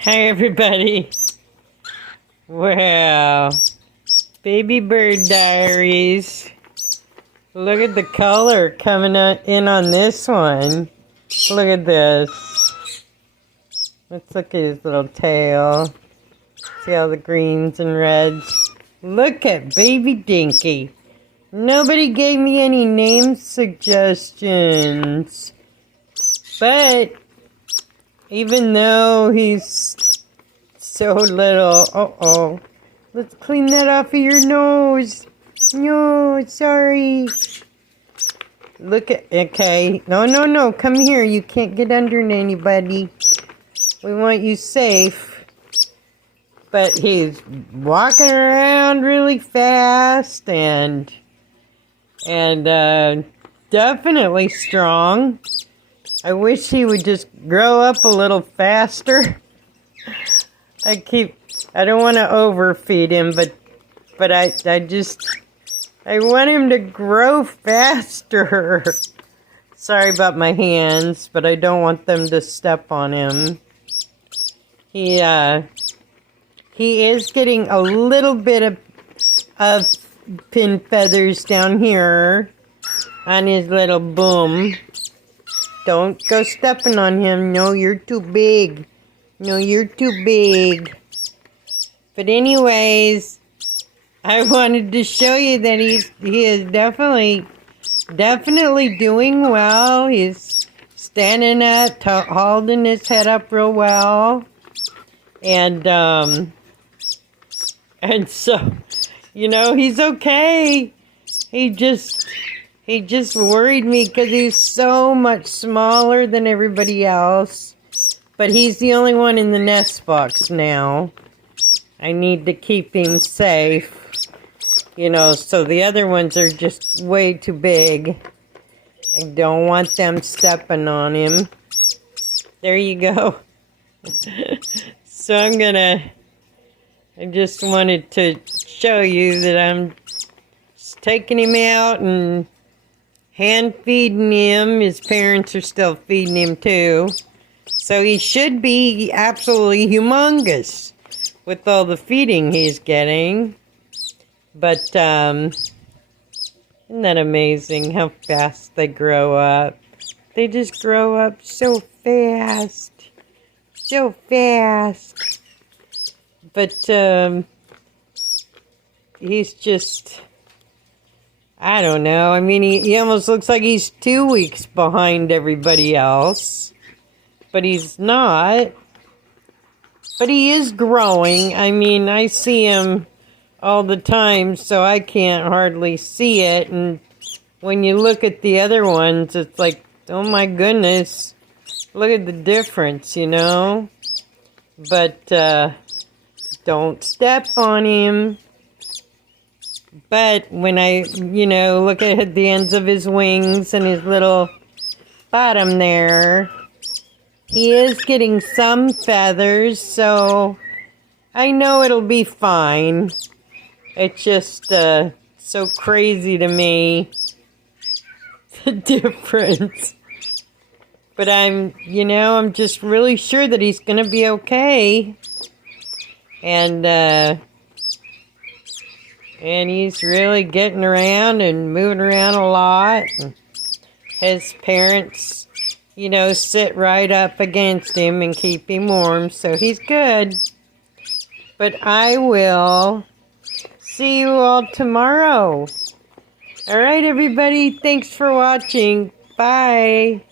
Hi, everybody. Wow. Baby bird diaries. Look at the color coming in on this one. Look at this. Let's look at his little tail. See all the greens and reds. Look at baby Dinky. Nobody gave me any name suggestions. But even though he's so little, let's clean that off of your nose. No, sorry. Look at, okay. No, come here. You can't get under anybody. We want you safe. But he's walking around really fast and definitely strong. I wish he would just grow up a little faster. I don't want to overfeed him, but I want him to grow faster. Sorry about my hands, but I don't want them to step on him. He is getting a little bit of pin feathers down here on his little boom. Don't go stepping on him. No, you're too big. No, you're too big. But anyways, I wanted to show you that he is definitely doing well. He's standing up, holding his head up real well. And so, he's okay. He just worried me because he's so much smaller than everybody else. But he's the only one in the nest box now. I need to keep him safe. So the other ones are just way too big. I don't want them stepping on him. There you go. So I just wanted to show you that I'm taking him out and hand feeding him. His parents are still feeding him too. So he should be absolutely humongous with all the feeding he's getting. But isn't that amazing how fast they grow up? They just grow up so fast. So fast. But he's just, I don't know. I mean, he almost looks like he's 2 weeks behind everybody else. But he's not. But he is growing. I mean, I see him all the time, so I can't hardly see it. And when you look at the other ones, it's like, oh my goodness. Look at the difference, But don't step on him. But when I, look at the ends of his wings and his little bottom there, he is getting some feathers, so I know it'll be fine. It's just so crazy to me, the difference. But I'm just really sure that he's going to be okay. And he's really getting around and moving around a lot. And his parents, sit right up against him and keep him warm, so he's good. But I will see you all tomorrow. All right, everybody, thanks for watching. Bye.